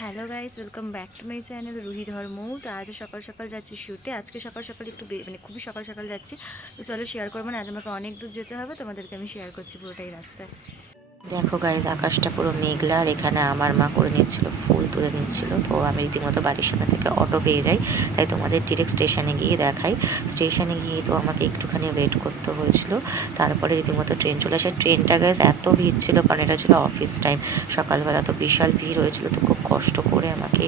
Hello guys, welcome back to my channel Ruhi ধর্ম। তো আজও সকাল সকাল যাচ্ছি শ্যুটে। আজকে সকাল সকাল একটু খুবই সকাল সকাল যাচ্ছি। তো চলো শেয়ার করবো না, আজ আমাকে অনেক দূর যেতে হবে, তোমাদেরকে আমি শেয়ার করছি পুরোটাই রাস্তায়। দেখো গাইজ, আকাশটা পুরো মেঘলা আর এখানে আমার মা করে নিচ্ছিল, ফুল তুলে নিচ্ছিল। তো আমি রীতিমতো বাড়ির সামনে থেকে অটো পেয়ে যাই, তাই তোমাদের ডিরেক্ট স্টেশনে গিয়ে দেখাই। স্টেশনে গিয়ে তো আমাকে একটুখানি ওয়েট করতে হয়েছিল, তারপরে রীতিমতো ট্রেন চলে আসে। ট্রেনটা গাইজ এত ভিড় ছিল, কারণ এটা ছিল অফিস টাইম, সকালবেলা তো বিশাল ভিড় হয়েছিল। তো খুব কষ্ট করে আমাকে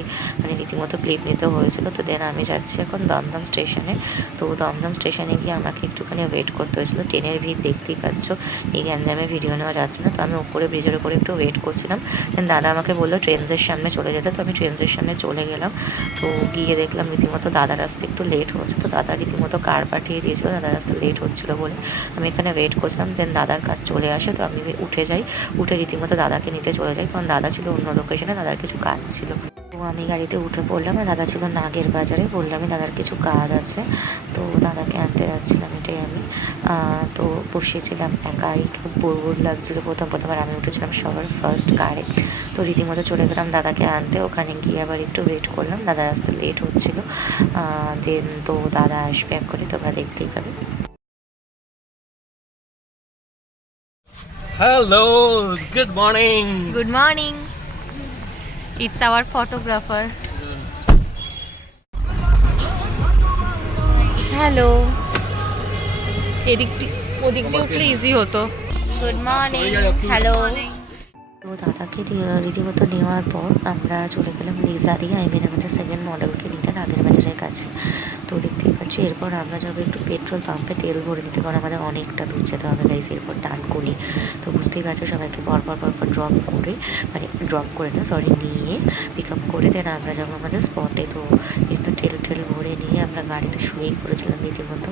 রীতিমতো ক্লিপ নিতে হয়েছিল। তো দেন আমি যাচ্ছি এখন দমদম স্টেশনে। তো দমদম স্টেশনে গিয়ে আমাকে একটুখানি ওয়েট করতে হয়েছিল। ট্রেনের ভিড় দেখতেই পাচ্ছ, এই গ্যাঞ্জামে ভিডিও নেওয়া যাচ্ছে না। তো আমি উপরে ব্রিজের উপরে একটু ওয়েট করছিলাম। দেন দাদা আমাকে বললো ট্রেনসের সামনে চলে যেতে। তো আমি ট্রেনসের সামনে চলে গেলাম। তো গিয়ে দেখলাম রীতিমতো দাদার আসতে একটু লেট হচ্ছে। তো দাদা রীতিমতো কার পাঠিয়ে দিয়েছিল, দাদার আসতে লেট হচ্ছিলো বলে আমি এখানে ওয়েট করছিলাম। দেন দাদার কাজ চলে আসে, তো আমি উঠে যাই। উঠে রীতিমতো দাদাকে নিতে চলে যাই, কারণ দাদা ছিল অন্য লোকেশনে, দাদার কিছু কাজ ছিল। তো আমি গাড়িতে উঠে পড়লাম, আর দাদা ছিল নাগের বাজারে। বললাম দাদার কিছু কাজ আছে, তো দাদাকে আনতে যাচ্ছিলাম। এটাই আমি তো বসিয়েছিলাম একাই, খুব বোর বোর লাগছিলো। প্রথমবার আমি উঠেছিলাম সবার ফার্স্ট কারে। তো রীতিমতো চলে গেলাম দাদাকে আনতে। ওখানে গিয়ে আবার একটু ওয়েট করলাম, দাদার আসতে লেট হচ্ছিলো। দেন তো দাদা আসবে এক করে, তোমরা দেখতেই পাবে। Hello, good morning. Good morning, it's hour photographer. Hello, এদিক ওদিক দিয়ে উঠলে ইজি হতো। Good morning. হ্যালো। তো দাদাকে রীতিমতো নেওয়ার পর আমরা চলে গেলাম লিজা দিয়ে, আমাদের সেকেন্ড মডেলকে নিতে আগের বাজারের কাছে। তো দেখতেই পাচ্ছি, এরপর আমরা যাবো একটু পেট্রোল পাম্পে তেল ভরে নিতে, কারণ আমাদের অনেকটা দূর যেতে হবে গাইজ। এরপর ডানকুনি। তো বুঝতেই পারছো, সবাইকে পরপর ড্রপ করে, ড্রপ করে না সরি, নিয়ে পিক আপ করে দেন আমরা যাবো আমাদের স্পটে। তো একটু তেল ভরে নিয়ে আমরা গাড়িতে শুয়েই পড়েছিলাম রীতিমতো।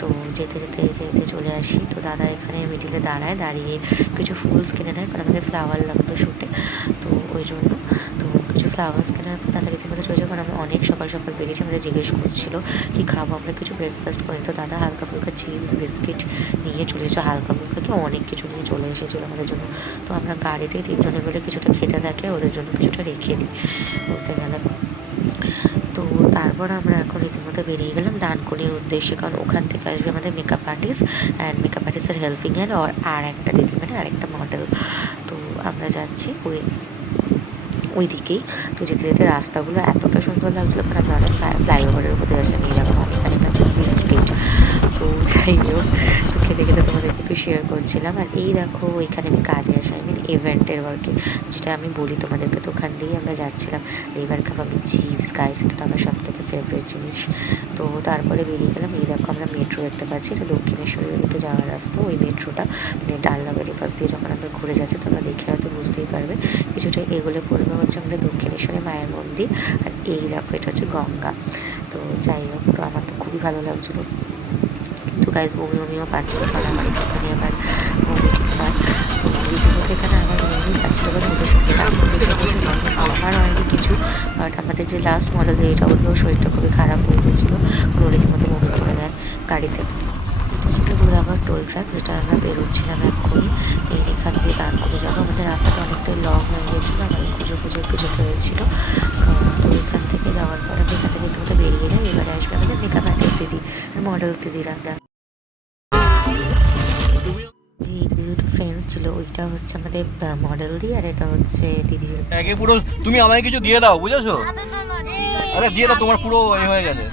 তো যেতে যেতে যেতে যেতে চলে আসি। তো দাদা এখানে মিডিলে দাঁড়িয়ে কিছু ফুলস কিনে নেয়, কারণ আমাদের ফ্লাওয়ার লাগতো শ্যুটে, তো ওই জন্য। তো কিছু ফ্লাওয়ার্স কেনার পর দাদা রীতিমতো চলে যায়, কারণ আমরা অনেক সকাল সকাল বেরিয়েছি। আমাদের জিজ্ঞেস করছিল কি খাবো, আমরা কিছু ব্রেকফাস্ট করি। তো দাদা হালকা ফুলকা চিপস বিস্কিট নিয়ে চলে এসেছে, হালকা ফুলকা কি অনেক কিছু নিয়ে চলে এসেছিলো আমাদের জন্য। তো আমরা গাড়িতেই তিনজনে মিলে কিছুটা খেতে থাকে, ওদের জন্য কিছুটা রেখে দিই বলতে গেলে। তো তারপর আমরা এখন রীতিমতো বেরিয়ে গেলাম ডানকুনির উদ্দেশ্যে, কারণ ওখান থেকে আসবে আমাদের মেকআপ আর্টিস্ট অ্যান্ড মেকআপ আর্টিস্টের হেল্পিং হ্যান্ড আর একটা দিদি, আরেকটা মডেল। তো আমরা যাচ্ছি ওই দিকেই। তো যেতে যেতে রাস্তাগুলো এতটা সুন্দর লাগছিলো, কারণ আমরা অনেক ফ্লাইওভারের উপর দিয়ে যাচ্ছি। আমি দেখো এখানে একটা বিস্কিট। তো যাই হোক, তো খেতে খেতে তোমাদেরকে একটু শেয়ার করছিলাম। আর এই দেখো, এখানে আমি কাজে আসি, ইভেন্টের ওয়ার্কে, যেটা আমি বলি তোমাদেরকে। তো ওখান দিয়েই আমরা যাচ্ছিলাম। এইবার খাবো আমি চিপস গাইস, এটা তো আমার সব থেকে ফেভারিট জিনিস। তো তারপরে বেরিয়ে গেলাম। এই দেখো আমরা মেট্রো দেখতে পাচ্ছি, এটা দক্ষিণেশ্বরের দিকে যাওয়ার রাস্তা। ওই মেট্রোটা ডালনাবাড়ির পাশ দিয়ে যখন আমরা ঘুরে যাচ্ছি, তোমরা দেখে হয়তো বুঝতেই পারবে। কিছুটা এগুলো পড়বে হচ্ছে আমাদের দক্ষিণেশ্বরে মায়ের মন্দির, আর এই দেখো এটা হচ্ছে গঙ্গা। তো যাই হোক, তো আমার তো খুবই ভালো লাগছিলো, কিন্তু গাইজ বমিও পাচ্ছিলো, কারণ আমার একটুখানি আবার বমি হয়। তো রীতিমতো এখানে আমার বমি পাচ্ছিলো, কারণ ওদের সাথে চাকরি বসে বসে বমি আমার হয়নি কিছু, বাট আমাদের যে লাস্ট মডেল এটা ওদেরও শরীরটা খুবই খারাপ হয়ে গেছিলো, ওরা রীতিমতো বমি করে দেয় গাড়িতে। এটা ছিল দুরাবার টোল ট্র্যাক, যেটা আমরা বেরোচ্ছিলাম এক্ষুনি। এখান দিয়ে দাঁড় করে যাবো। আমাদের রাস্তাটা অনেকটাই লং হয়ে গিয়েছিলো, আমাদের খুঁজে একটু যেতে হয়েছিলো। তো এখান থেকে যাওয়ার পর আমি এখান থেকে রীতিমতো বেরিয়ে যাই। এবারে আসবে আমাদের মেকআপ আর্টিস্ট দিদি আর মডেলস দিদিরা। যে দুটো ফ্রেন্ডস ছিল, ওইটা হচ্ছে আমাদের মডেল দি, আর এটা হচ্ছে দিদির। একে পুরো তুমি আমায় কিছু দিয়ে দাও, বুঝেছো? আরে দিয়ে দাও, তোমার পুরো হয়ে গেছে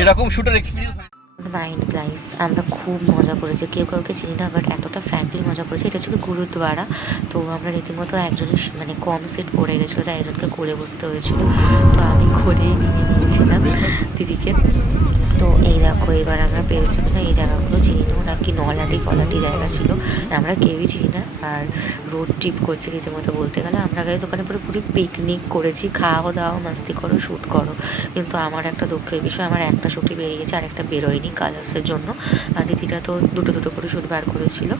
এরকম শুটার এক্সপিরিয়েন্স। মাইন্ড গাইস, আমরা খুব মজা করেছি, কেউ কাউকে চিনি না, বাট এতটা ফ্র্যাঙ্কলি মজা করেছি। এটা ছিল গুরুদ্বারা। তো আমরা রীতিমতো একজনের কম সিট পড়ে গেছিলো, তাই একজনকে কোলে বসতে হয়েছিল। তো আমি কোলেই নিয়ে নিয়েছিলাম দিদিকে। তো এই দেখো, এবার আমরা পেরেছি না, এই জায়গাগুলো চিনি না, নাকি নলাটি ফলাটি জায়গা ছিল, আমরা কেউই চিনি না। আর রোড ট্রিপ করছি রীতিমতো বলতে গেলে। আমরা গাইজ ওখানে পুরোপুরি পিকনিক করেছি, খাওয়া দাওয়া মাস্তি করো, শ্যুট করো। কিন্তু আমার একটা দুঃখের বিষয়, আমার একটা শ্যুটই বেরিয়েছে, আর একটা বেরোয়নি কালার্সের জন্য। দিদিটা তো দুটো করে শ্যুট বার করেছিল।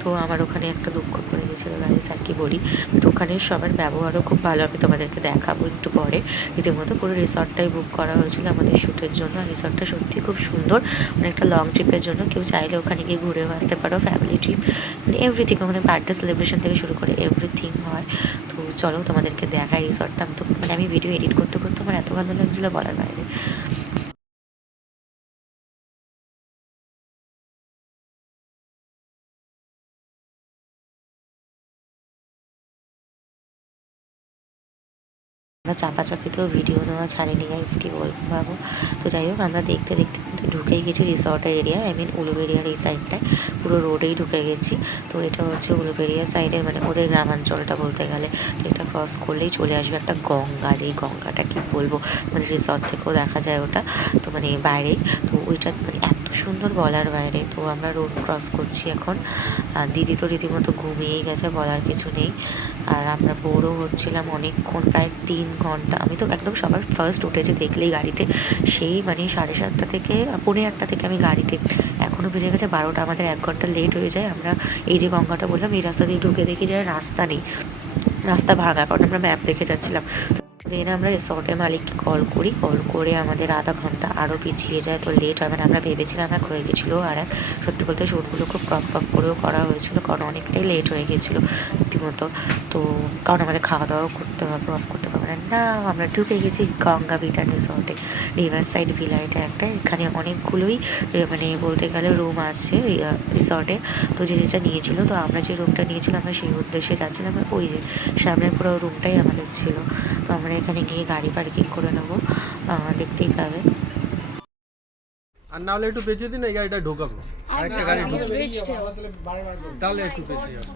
তো আমার ওখানে একটা দুঃখ পড়ে গেছিলো গাইজ, আর কি বলি। বাট ওখানে সবার ব্যবহারও খুব ভালো, আমি তোমাদেরকে দেখাবো একটু পরে। রীতিমতো পুরো রিসর্টটাই বুক করা হয়েছিল আমাদের শ্যুটের জন্য, আর রিসর্টটা সত্যি খুব সুন্দর, অনেকটা লং ট্রিপের জন্য কেউ চাইলে ওখানে ওখানে গিয়ে ঘুরেও আসতে পারো, ফ্যামিলি ট্রিপ মানে এভরিথিং, ওখানে বার্থডে সেলিব্রেশন থেকে শুরু করে এভরিথিং হয়। তো চলো তোমাদেরকে দেখাই রিসর্টটা। তো মানে আমি ভিডিও এডিট করতে করতে আমার এত ভালো লাগছিলো বলার বাইরে। আমরা চাপাচাপিতেও ভিডিও নেওয়া ছাড়িনি গাইস, কি বলবো ভাবো। তো যাই হোক, আমরা দেখতে দেখতে কিন্তু ঢুকেই গেছি রিসর্টের এরিয়া, আই মিন উলুবেরিয়ার এই সাইডটায়, পুরো রোডেই ঢুকে গেছি। তো এটা হচ্ছে উলুবেরিয়া সাইডের মানে ওদের গ্রামাঞ্চলটা বলতে গেলে। তো এটা ক্রস করলেই চলে আসবে একটা গঙ্গা, যেই গঙ্গাটা কি বলবো, মানে রিসর্ট থেকেও দেখা যায় ওটা, তো মানে বাইরেই। তো ওইটা মানে এত সুন্দর বলার বাইরে। তো আমরা রোড ক্রস করছি এখন, আর দিদি তো রীতিমতো ঘুমিয়েই গেছে, বলার কিছু নেই। আর আমরা বোরও হচ্ছিলাম অনেকক্ষণ, প্রায় 3 ঘন্টা। আমি তো একদম সবার ফার্স্ট উঠেছি দেখলেই গাড়িতে, সেই মানে 7:30 থেকে 1:45 থেকে আমি গাড়িতে, এখনও বেজে গেছে 12টা, আমাদের 1 ঘন্টা লেট হয়ে যায়। আমরা এই যে গঙ্গাটা বললাম, এই রাস্তা দিয়ে ঢুকে দেখি যায় রাস্তা নেই, রাস্তা ভাঙা, কারণ আমরা ম্যাপ দেখে যাচ্ছিলাম। দেন আমরা রিসর্টের মালিককে কল করি, কল করে আমাদের আধা ঘন্টা আরও পিছিয়ে যায়, তো লেট হয়। মানে আমরা ভেবেছিলাম এক হয়ে গেছিলো, আর এক সত্যি বলতে শ্যুটগুলো খুব কম কম করেও করা হয়েছিল, কারণ অনেকটাই লেট হয়ে গেছিলো রীতিমতো। তো কারণ আমাদের খাওয়া দাওয়াও করতে হবে, অফ করতে পারবে না। আমরা ঢুকে গেছি গঙ্গা বিতান রিসর্টে, রিভার সাইড ভিলা এটা একটা। এখানে অনেকগুলোই মানে বলতে গেলে রুম আছে রিসর্টে। তো যে যেটা নিয়েছিল, তো আমরা যে রুমটা নিয়েছিলাম আমরা সেই উদ্দেশ্যে যাচ্ছিলাম, ওই যে সামনের পুরো রুমটাই আমাদের ছিল। তো আমরা এখানে গিয়ে গাড়ি পার্কিং করে নেবো, দেখতেই পাবে। আর না হলে একটু পেঁচিয়ে দিন, এই গাড়িটা ঢোকাবো, আরেকটা গাড়ি ঢোকাবো, তাহলে একটু পেঁচিয়ে হবে।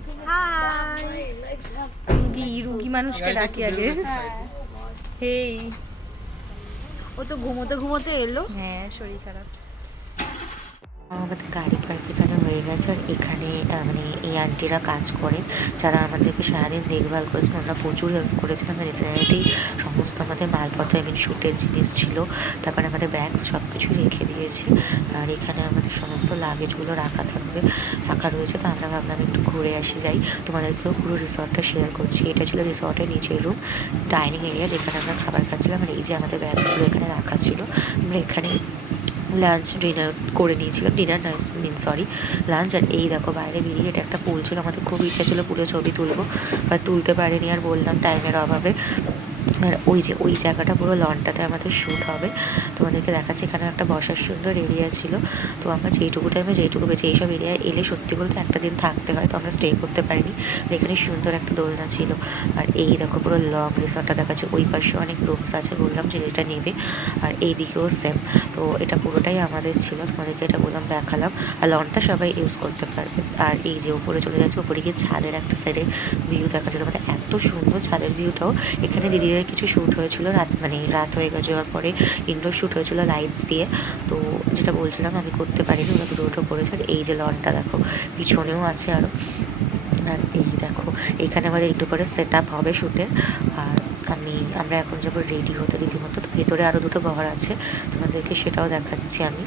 রুগী মানুষকে ডাকি আগে। হেই, ও তো ঘুমোতে ঘুমোতে এলো। হ্যাঁ, শরীর খারাপ। আমাদের গাড়ি পার্ক এখানে হয়ে গেছে। আর এখানে মানে এই আন্টিরা কাজ করে, যারা আমাদেরকে সারাদিন দেখভাল করেছেন, ওনারা প্রচুর হেল্প করেছেন। আমরা যেতে যেতেই সমস্ত আমাদের মালপত্র, আই মিন শ্যুটের জিনিস ছিল, তারপরে আমাদের ব্যাগ সব কিছুই রেখে দিয়েছি। আর এখানে আমাদের সমস্ত লাগেজগুলো রাখা রয়েছে। তো আমরা ভাবলাম একটু ঘুরে আসি যাই, তোমাদেরকেও পুরো রিসর্টটা শেয়ার করছি। এটা ছিল রিসর্টের নিচের রুম, ডাইনিং এরিয়া, যেখানে আমরা খাবার খাচ্ছিলাম। আর এই যে আমাদের ব্যাগসগুলো এখানে রাখা ছিল, আমরা এখানে লাঞ্চ ডিনার করে নিয়েছিলাম, ডিনার না সরি লাঞ্চ। আর এই দেখো বাইরে বেরিয়ে এটা একটা পুল ছিল, আমাদের খুব ইচ্ছা ছিল পুলে ছবি তুলবো, বা তুলতে পারিনি, আর বললাম টাইমের অভাবে। আর ওই যে ওই জায়গাটা পুরো লনটাতে আমাদের শ্যুট হবে, তোমাদেরকে দেখাচ্ছি। এখানে একটা বসার সুন্দর এরিয়া ছিল। তো আমরা যেইটুকু টাইমে যেইটুকু বেঁচে, এইসব এরিয়ায় এলে সত্যি বলতে একটা দিন থাকতে হয়, তো আমরা স্টে করতে পারিনি। আর এখানে সুন্দর একটা দোলনা ছিল। আর এই দেখো পুরো লং রিসর্টটা দেখাচ্ছে, ওই পাশে অনেক রুমস আছে, বললাম যে এটা নেবে। আর এই দিকেও সেম। তো এটা পুরোটাই আমাদের ছিল, তোমাদেরকে এটা বললাম দেখালাম। আর লনটা সবাই ইউজ করতে পারবে। আর এই যে উপরে চলে যাচ্ছে, উপরে গিয়ে ছাদের একটা সাইডে ভিউ দেখাচ্ছে তোমাদের, এত সুন্দর ছাদের ভিউটাও। এখানে দিদিদের কিছু শ্যুট হয়েছিল রাত হয়ে যাওয়ার পরে, ইনডোর শ্যুট হয়েছিল লাইটস দিয়ে। তো যেটা বলছিলাম আমি করতে পারিনি, ওরা দুটো করেছে। এই যে লনটা দেখো, পিছনেও আছে আরও। আর এই দেখো এখানে আমাদের একটু করে সেট আপ হবে শ্যুটের। আর আমরা এখন যাবো রেডি হতে রীতিমতো। তো ভেতরে আরও দুটো ঘর আছে, তোমাদেরকে সেটাও দেখাচ্ছি আমি।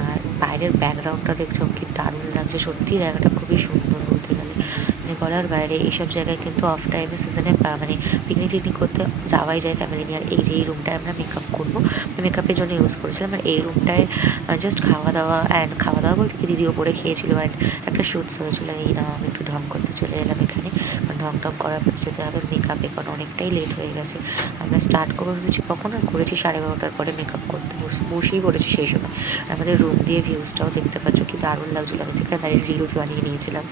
আর বাইরের ব্যাকগ্রাউন্ডটা দেখছো কি দারুণ লাগছে, সত্যি জায়গাটা খুবই সুন্দর বলতে গেলে, মানে বলার বাইরে। এইসব জায়গায় কিন্তু অফ টাইমে সিজনে মানে পিকনিক টিকনিক করতে যাওয়াই যায় ফ্যামিলি নিয়ে। আর এই যে এই রুমটায় আমরা মেকআপ করবো, মেকআপের জন্য ইউজ করেছিলাম। আর এই রুমটায় জাস্ট খাওয়া দাওয়া বলতে কি দিদি ওপরে খেয়েছিল, অ্যান্ড একটা শ্যুটস হয়েছিল। এই না আমি একটু ঢং করতে চলে এলাম এখানে, কারণ ঢং করার পর যেতে হবে মেকআপে, কারণ অনেকটাই লেট হয়ে গেছে। আমরা স্টার্ট করে ফেলেছি কখন, আর করেছি 12:30টার পরে মেকআপ করতে বসেই পড়েছি সেই সময়। আর আমাদের রুম দিয়ে ভিউজটাও দেখতে পাচ্ছ কি দারুণ লাগছিলো। আমি থেকে দাঁড়িয়ে রিলস বানিয়ে নিয়েছিলাম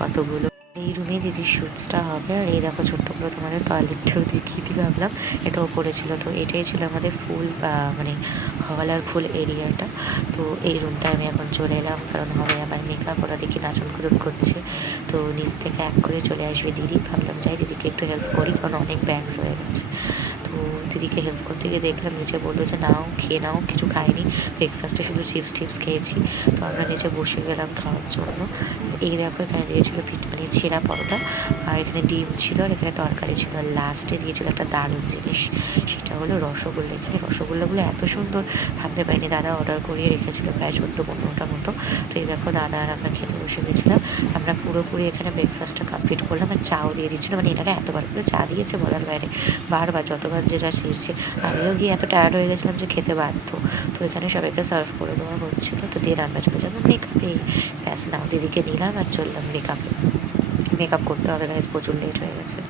কতগুলো। এই রুমে দিদির শ্যুটসটা হবে। আর এই দেখো ছোট্ট করে তোমাদের টয়লেটটাও দেখিয়ে দিই ভাবলাম, এটা ওপরে ছিল। তো এটাই ছিল আমাদের ফুল মানে হল আর ফুল এরিয়াটা। তো এই রুমটা আমি এখন চলে এলাম, কারণ হবে আমার মেকআপ, ওরা দেখি নাচন কুদন করছে। তো নিচ থেকে এক করে চলে আসবে দিদি, ভাবলাম যাই দিদিকে একটু হেল্প করি, কারণ অনেক ব্যাগস হয়ে গেছে। তো দিদিকে হেল্প করতে গিয়ে দেখলাম নিচে বললো যে নাও খেয়ে নাও, কিছু খাইনি, ব্রেকফাস্টে শুধু চিপস টিপস খেয়েছি। তো আমরা নিচে বসে গেলাম খাওয়ার জন্য। এই দেখো এখানে দিয়েছিল মানে ছেঁড়া পরোটা, আর এখানে ডিম ছিল, আর এখানে তরকারি ছিল, আর লাস্টে দিয়েছিল একটা দারুণ জিনিস, সেটা হলো রসগোল্লা। এখানে রসগোল্লাগুলো এত সুন্দর ভাবতে পারিনি, দাদা অর্ডার করিয়ে রেখেছিল প্রায় 14-15টা মতো। তো এই দেখো দাদা আর আমরা খেতে বসে গেছিলাম। আমরা পুরোপুরি এখানে ব্রেকফাস্টটা কমপ্লিট করলাম, আর চাও দিয়ে দিচ্ছিলো, মানে এনারা এতবার করে চা দিয়েছে বলার বাইরে, বারবার যতবার যেটা চেয়েছে। আমিও গিয়ে এত টায়ার্ড হয়ে গেছিলাম যে খেতে বাধ্য। তো এখানে সবাইকে সার্ভ করে দেওয়া হচ্ছিলো। তো দিয়ে আমরা চলে যাবো মেকআপে। ব্যাস নাও দিদিকে নিলাম আর চললাম মেকআপে। মেকআপ করতে হবে গাইজ, প্রচুর লেট হয়ে গেছে।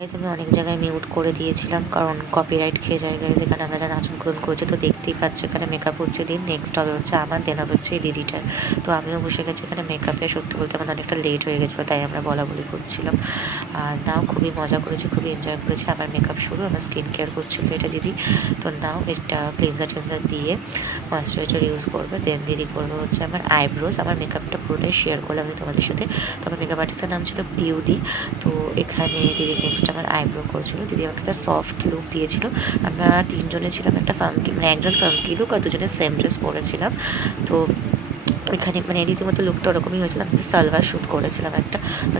গাইজ আমি অনেক জায়গায় মিউট করে দিয়েছিলাম কারণ কপিরাইট খেয়ে যায় গাইজ। এখানে আমরা যা নাচন কুদন করছি তো দেখতেই পাচ্ছি, এখানে মেকআপ হচ্ছে দিন, নেক্সট হবে হচ্ছে আমার, দেন হবে হচ্ছে এই দিদিটার। তো আমিও বসে গেছি এখানে মেকআপে। সত্যি বলতে আমাদের অনেকটা লেট হয়ে গেছিলো, তাই আমরা বলা বলি করছিলাম। আর নাও খুবই মজা করেছি, খুবই এনজয় করেছি। আমার মেকআপ শুরু, আমার স্কিন কেয়ার করছিল এটা দিদি। তো নাও এটা ক্লিনজার দিয়ে ময়েশ্চারাইজার ইউজ করবে, দেন দিদি করবে হচ্ছে আমার আইব্রোজ। আমার মেকআপটা পুরোটাই শেয়ার করলাম আমি তোমাদের সাথে। তো আমার মেকআপ আর্টিস্টের নাম ছিল পিউদি। তো এখানে দিদি নেক্সট আমার আইব্রো করছিল। দিদি আমাকে একটা সফট লুক দিয়েছিল। আমরা 3 জনে ছিলাম একটা ফাঙ্কি, মানে একজন ফাঙ্কি লুক আর 2জনে সেম ড্রেস পরেছিলাম। তো এখানে মানে রীতিমতো লুকটা ওরকমই হয়েছিল। আমি সালভার শ্যুট করেছিলাম একটা।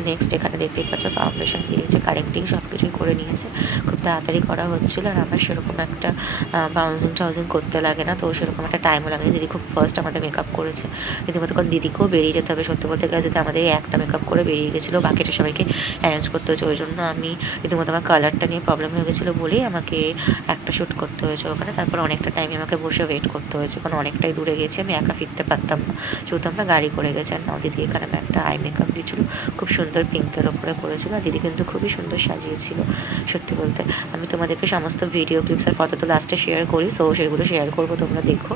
নেক্সট এখানে দেখতেই পাচ্ছ ফাউন্ডেশন দিয়েছে, কারেক্টিং সব কিছুই করে নিয়েছে, খুব তাড়াতাড়ি করা হচ্ছিলো। আর আমার সেরকম একটা বাউন্সিং করতে লাগে না, তো সেরকম একটা টাইমও লাগেনি। দিদি খুব ফার্স্ট আমাদের মেকআপ করেছে রীতিমতো, কারণ দিদিকেও বেরিয়ে যেতে হবে। সত্যি বলতে গেলে যদি আমাদের একটা মেকআপ করে বেরিয়ে গেছিলো, বাকিটা সবাইকে অ্যারেঞ্জ করতে হয়েছে। ওই জন্য আমি রীতিমতো আমার কালারটা নিয়ে প্রবলেম হয়ে গেছিলো বলেই আমাকে একটা শ্যুট করতে হয়েছে ওখানে। তারপর অনেকটা টাইম আমাকে বসে ওয়েট করতে হয়েছে, কারণ অনেকটাই দূরে গেছি, আমি একা ফিরতে পারতাম না, যেহেতু আমরা গাড়ি করে গেছি। আর নাও দিদি এখানে আমি একটা আই মেকআপ দিয়েছিলো, খুব সুন্দর পিঙ্কের ওপরে করেছিল। আর দিদি কিন্তু খুবই সুন্দর সাজিয়েছিল সত্যি বলতে। আমি তোমাদেরকে সমস্ত ভিডিও ক্লিপস আর ফটো তো লাস্টে শেয়ার করি, সো সেগুলো শেয়ার করবো, তোমরা দেখো।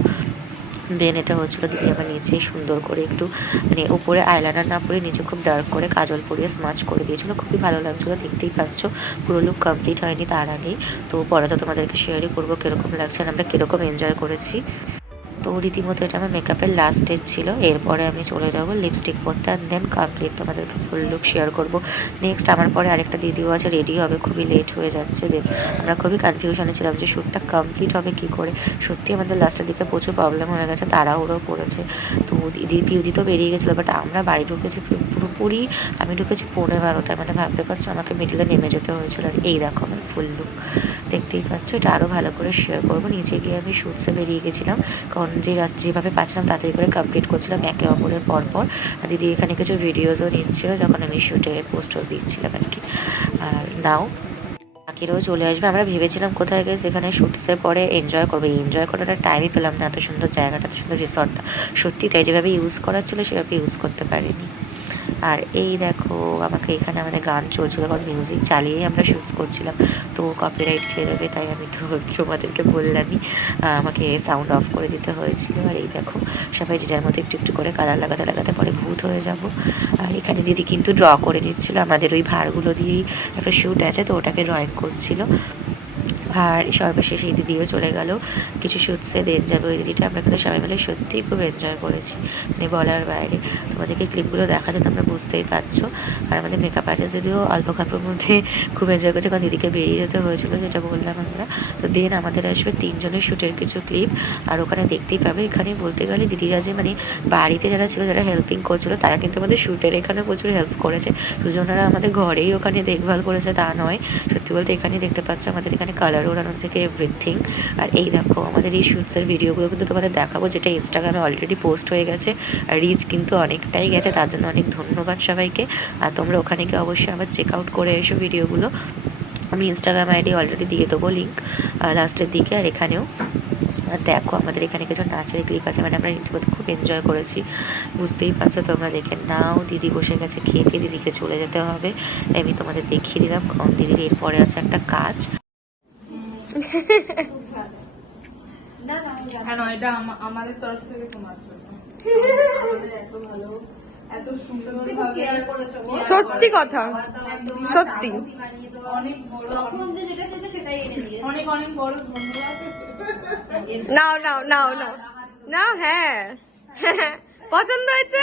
দেন এটা হচ্ছিলো দিদি আমার নিচে সুন্দর করে একটু মানে উপরে আইলাইনার না পরে নিচে খুব ডার্ক করে কাজল পরিয়ে স্মাচ করে দিয়েছিলো, খুবই ভালো লাগছিলো। দেখতেই পাচ্ছ পুরো লুক কমপ্লিট হয়নি তার আগেই। তো পরে তো তোমাদেরকে শেয়ারই করবো কীরকম লাগছে, আমরা কীরকম এনজয় করেছি। তো রীতিমতো এটা আমার মেকআপের লাস্ট স্টেজ ছিল। এরপরে আমি চলে যাবো লিপস্টিক পরতে, অ্যান্ড দেন কমপ্লিট তোমাদেরকে ফুল লুক শেয়ার করবো। নেক্সট আমার পরে আরেকটা দিদিও আছে, রেডি হবে, খুবই লেট হয়ে যাচ্ছে। দেন আমরা খুবই কনফিউশনে ছিলাম যে শ্যুটটা কমপ্লিট হবে কী করে। সত্যি আমাদের লাস্টের দিকে প্রচুর প্রবলেম হয়ে গেছে, তাড়াহুড়ো পড়েছে। তো পিউদি তো বেরিয়ে গেছিলো, বাট আমরা বাড়ি ঢুকেছি পুরোপুরি, আমি ঢুকেছি 12:30, মানে ভাবতে পারছো আমাকে মিডলে নেমে যেতে হয়েছিল। আর এই দেখো আমার ফুল লুক দেখতেই পাচ্ছ, এটা আরও ভালো করে শেয়ার করবো। নিচে গিয়ে আমি শ্যুটসে বেরিয়ে গেছিলাম, কারণ যেভাবে পাচ্ছিলাম তাড়াতাড়ি করে কমপ্লিট করছিলাম একে অপরের পরপর। আর দিদি এখানে কিছু ভিডিওসও নিচ্ছিল যখন আমি শ্যুটে পোস্টস দিচ্ছিলাম আর কি। আর নাও বাকিরাও চলে আসবে। আমরা ভেবেছিলাম কোথায় গেছে এখানে শ্যুটসের পরে এনজয় করবো, এনজয় করার টাইমই পেলাম না। এত সুন্দর জায়গাটা, এত সুন্দর রিসর্টটা সত্যি, তাই যেভাবে ইউজ করার ছিল সেভাবে ইউজ করতে পারিনি। আর এই দেখো আমাকে এখানে আমাদের গান চলছিল, কারণ মিউজিক চালিয়েই আমরা শ্যুটস করছিলাম, তো কপিরাইট খেয়ে দেবে, তাই আমি তো তোমাদেরকে বললামই, আমাকে সাউন্ড অফ করে দিতে হয়েছিল। আর এই দেখো সবাই যে যার মতো একটু একটু করে কালার লাগাতে পরে ভূত হয়ে যাব। আর এখানে দিদি কিন্তু ড্র করে নিচ্ছিল, আমাদের ওই ভাড়গুলো দিয়েই একটা শ্যুট আছে, তো ওটাকে ড্রয়িং করছিল। আর সর্বশেষে এই দিদিও চলে গেল কিছু শ্যুটসে, দেন যাবে ওই দিদিটা। আমরা কিন্তু সবাই মিলে সত্যিই খুব এনজয় করেছি, মানে বলার বাইরে। তোমাদেরকে ক্লিপগুলো দেখাতে তোমরা বুঝতেই পারছো। আর আমাদের মেকআপ আর্টিস্ট দিদিও অল্প কাপড়ের মধ্যে খুব এনজয় করেছে, কারণ দিদিকে বেরিয়ে যেতে হয়েছিলো, যেটা বললাম আমরা। তো দেন আমাদের আসবে 3 জনের শ্যুটের কিছু ক্লিপ। আর ওখানে দেখতেই পাবে, এখানে বলতে গেলে দিদিরা যে মানে বাড়িতে যারা ছিল, যারা হেল্পিং করছিলো, তারা কিন্তু আমাদের শ্যুটের এখানে প্রচুর হেল্প করেছে। দুজনেরা আমাদের ঘরেই ওখানে দেখভাল করেছে তা নয়, সত্যি বলতে এখানেই দেখতে পাচ্ছ আমাদের এখানে কালার ওড়ানো থেকে এভরিথিং। আর এই দেখো আমাদের এই শ্যুটসের ভিডিওগুলো কিন্তু তোমাদের দেখাবো, যেটা ইনস্টাগ্রামে অলরেডি পোস্ট হয়ে গেছে, আর রিচ কিন্তু অনেকটাই গেছে, তার জন্য অনেক ধন্যবাদ সবাইকে। আর তোমরা ওখানে গিয়ে অবশ্যই আবার চেক আউট করে এসো ভিডিওগুলো। আমি ইনস্টাগ্রাম আইডি অলরেডি দিয়ে দেবো লিঙ্ক লাস্টের দিকে। আর এখানেও দেখো আমাদের এখানে কিছু নাচের ক্লিপ আছে, মানে আমরা রীতিমতো খুব এনজয় করেছি, বুঝতেই পারছো তোমরা দেখে নাও। দিদি বসে গেছে খেতে, দিদিকে চলে যেতে হবে, তাই আমি তোমাদের দেখিয়ে দিলাম, কারণ দিদির এরপরে আছে একটা কাজ। কেন এটা আমাদের তরফ থেকে তোমার জন্য, আমাদের এত ভালো, এত সুন্দরভাবে সত্যি কথা, সত্যি অনেক বড়, যখন যেটা চাইছে সেটাই এনে দিয়েছে, অনেক অনেক বড় ধন্যবাদ। নাও নাও নাও নাও নাও। হ্যাঁ পছন্দ হয়েছে।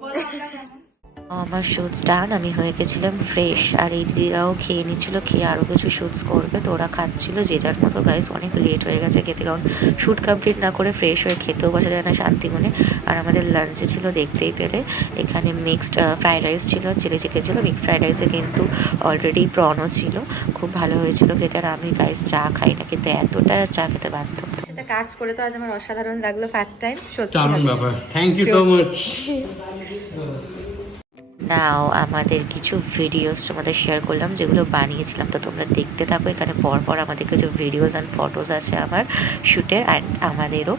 বলো আমরা কেমন আমার শুটস ডান, আমি হয়ে গেছিলাম ফ্রেশ, আর এই দিদিরাও খেয়ে নিচ্ছিল, খেয়ে আরও কিছু শুটস করবে, তো ওরা খাচ্ছিল যে যার মতো। গাইস অনেক লেট হয়ে গেছে খেতে, কারণ শ্যুট কমপ্লিট না করে ফ্রেশ হয়ে খেতেও বসা যায় না শান্তি মনে। আর আমাদের লাঞ্চে ছিল দেখতেই পেলে এখানে মিক্সড ফ্রাইড রাইস ছিল, চিলি চিকেন ছিল। মিক্সড ফ্রাইড রাইসে কিন্তু অলরেডি প্রনও ছিল, খুব ভালো হয়েছিল খেতে। আর আমি গাইস চা খাই না, কিন্তু এতটা চা খেতে বাধ্য। সাথে কাজ করে তো আজ আমার অসাধারণ লাগলো, ফার্স্ট টাইম সত্যি। দারুণ ব্যাপার, থ্যাংক ইউ সো মাচ। নাও আমাদের কিছু ভিডিওস তোমাদের শেয়ার করলাম যেগুলো বানিয়েছিলাম, তো তোমরা দেখতে থাকো। এখানে পরপর আমাদের কিছু ভিডিওস অ্যান্ড ফটোস আছে আমার শ্যুটের অ্যান্ড আমাদেরও।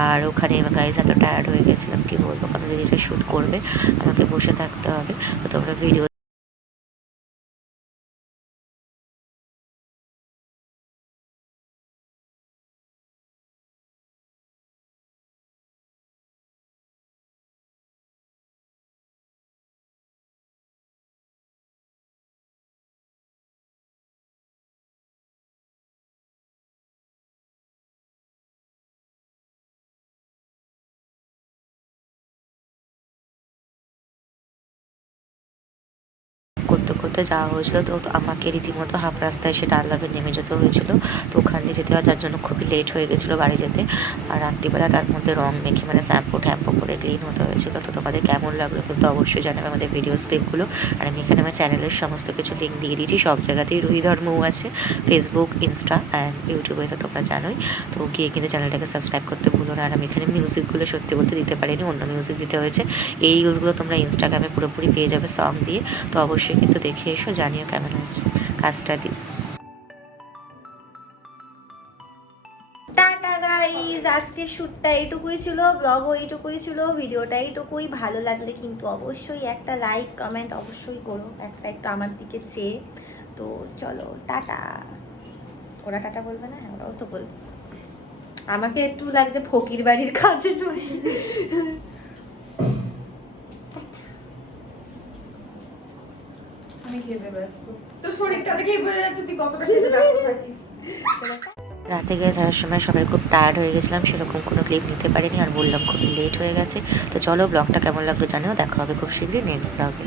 আর ওখানে গাইজ এত টায়ার্ড হয়ে গেছিলাম কি বলবো, কারণ ভিডিওটা শ্যুট করবে, আমাকে বসে থাকতে হবে। তো তোমরা ভিডিও করতে করতে যাওয়া হয়েছিল, তো আমাকে রীতিমতো হাফ রাস্তায় এসে ডানলাভে নেমে যেতে হয়েছিল। তো ওখান দিয়ে যেতে হয়, যার জন্য খুবই লেট হয়ে গেছিলো বাড়ি যেতে। আর রাত্রিবেলা তার মধ্যে রং মেখে মানে শ্যাম্পু ট্যাম্পু করে ক্লিন হতে হয়েছিল। তো তোমাদের কেমন লাগলো কিন্তু অবশ্যই জানাবে আমাদের ভিডিও ক্লিপগুলো। আর আমি এখানে আমার চ্যানেলের সমস্ত কিছু লিঙ্ক দিয়ে দিয়েছি, সব জায়গাতেই রুহি ধর্মও আছে, ফেসবুক, ইনস্টা অ্যান্ড ইউটিউবে, তো তোমরা জানোই। তো গিয়ে কিন্তু চ্যানেলটাকে সাবস্ক্রাইব করতে ভুলো না। আর আমি এখানে মিউজিকগুলো সত্যি বলতে দিতে পারিনি, অন্য মিউজিক দিতে হয়েছে। এই রিলসগুলো তোমরা ইনস্টাগ্রামে পুরোপুরি পেয়ে যাবে সং দিয়ে, তো অবশ্যই কিন্তু দেখে এসো, জানিও কেমন হয়েছে কাজটা দিয়ে। টাটা গাইজ, আজকে শ্যুটটা এইটুকুই ছিল, ব্লগও এইটুকুই ছিল, ভিডিওটা এইটুকুই। ভালো লাগলে কিন্তু অবশ্যই একটা লাইক কমেন্ট অবশ্যই করো, একটা একটু আমার দিকে চেয়ে। তো চলো টাটা। ওরা টাটা বলবে না? হ্যাঁ ওরাও তো বলবে। আমাকে একটু লাগছে ফকির বাড়ির কাছে বসে। আমি খেতে ব্যস্ত, তোর শরীরটা দেখেই বোঝা যাচ্ছে তুই কতটা খেতে ব্যস্ত থাকিস। রাতে গিয়ে যাওয়ার সময় সবাই খুব টায়ার্ড হয়ে গেছিলাম, সেরকম কোনো ক্লিপ নিতে পারিনি। আর বললাম খুবই লেট হয়ে গেছে। তো চলো ব্লগটা কেমন লাগলো জানিও, দেখা হবে খুব শীঘ্রই নেক্সট ব্লগে।